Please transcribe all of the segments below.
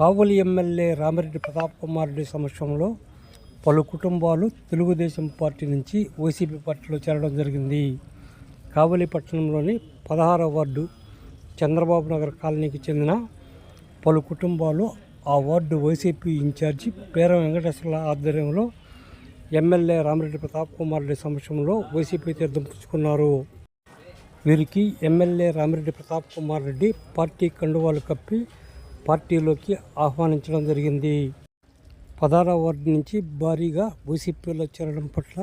కావలి MLA Ramireddy Pratap Kumar Reddy సమక్షంలో పలు కుటుంబాలు తెలుగుదేశం పార్టీ నుంచి వైసీపీ పార్టీలో చేరడం జరిగింది. కావలి పట్టణంలోని పదహారవ వార్డు చంద్రబాబు నగర్ కాలనీకి చెందిన పలు కుటుంబాలు ఆ వార్డు వైసీపీ ఇన్ఛార్జి పేర వెంకటేశ్వర్ల ఆధ్వర్యంలో ఎమ్మెల్యే రామిరెడ్డి ప్రతాప్ కుమార్ రెడ్డి సమక్షంలో వైసీపీ తీర్థం పుచ్చుకున్నారు. వీరికి ఎమ్మెల్యే రామిరెడ్డి ప్రతాప్ కుమార్ రెడ్డి పార్టీ కండువాలు కప్పి పార్టీలోకి ఆహ్వానించడం జరిగింది. పదహారవ వార్డు నుంచి భారీగా వైసీపీలో చేరడం పట్ల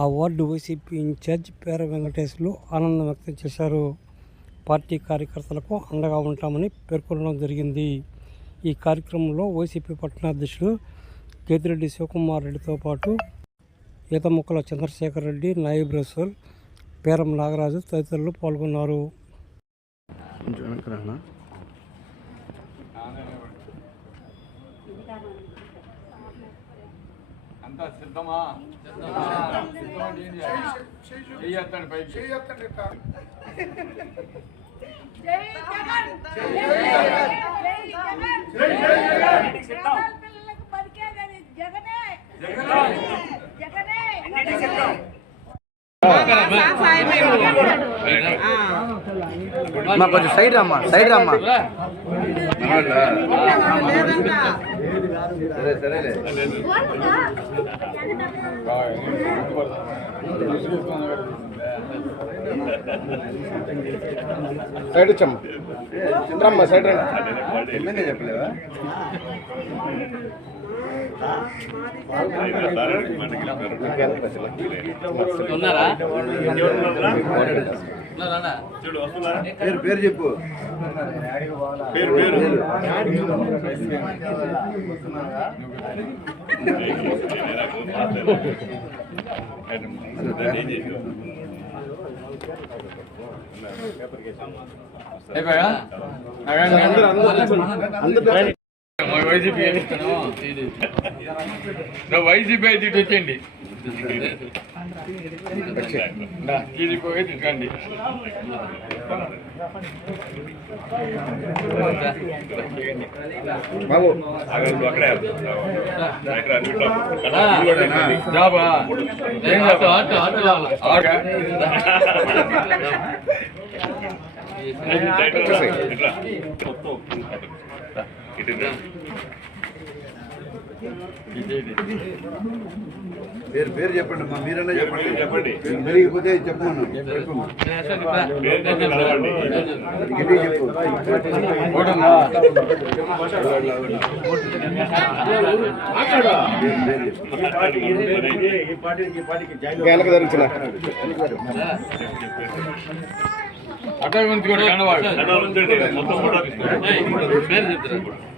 ఆ వార్డు వైసీపీ ఇన్ఛార్జ్ పేర వెంకటేశ్వర్లు ఆనందం వ్యక్తం చేశారు. పార్టీ కార్యకర్తలకు అండగా ఉంటామని పేర్కొనడం జరిగింది. ఈ కార్యక్రమంలో వైసీపీ పట్టణాధ్యక్షుడు కేతిరెడ్డి శివకుమార్ రెడ్డితో పాటు ఈతముక్కల చంద్రశేఖర్ రెడ్డి నాయబ్ రసూల్ పేరం నాగరాజు తదితరులు పాల్గొన్నారు. అంతా సిద్ధమా? చెయ్యత్తండి పైకి జై జగన్ జై జగన్ జై జగన్ పేదల పిల్లలకు బతికేది జగనే జగనే అమ్మా కొంచెం సైడ్ రమ్మా సైడ్ రమ్మా. సైడ్ వచ్చమ్మా. రమ్మా సైడ్ రండి. చెప్పలేవా పేరు పేరు చెప్పు పేరు పేరు వైసీపీ అయితే ఇటు వచ్చేయండి తీసుకోండి బాబు జాబా ఆగా పేరు పేరు చెప్పండి అమ్మా. మీరన్నా చెప్పండి. చెప్పండి. పెరిగిపోతే చెప్పమను అక్కడ గురించి కూడా కనవాడు అది బాగా వెనక వచ్చాను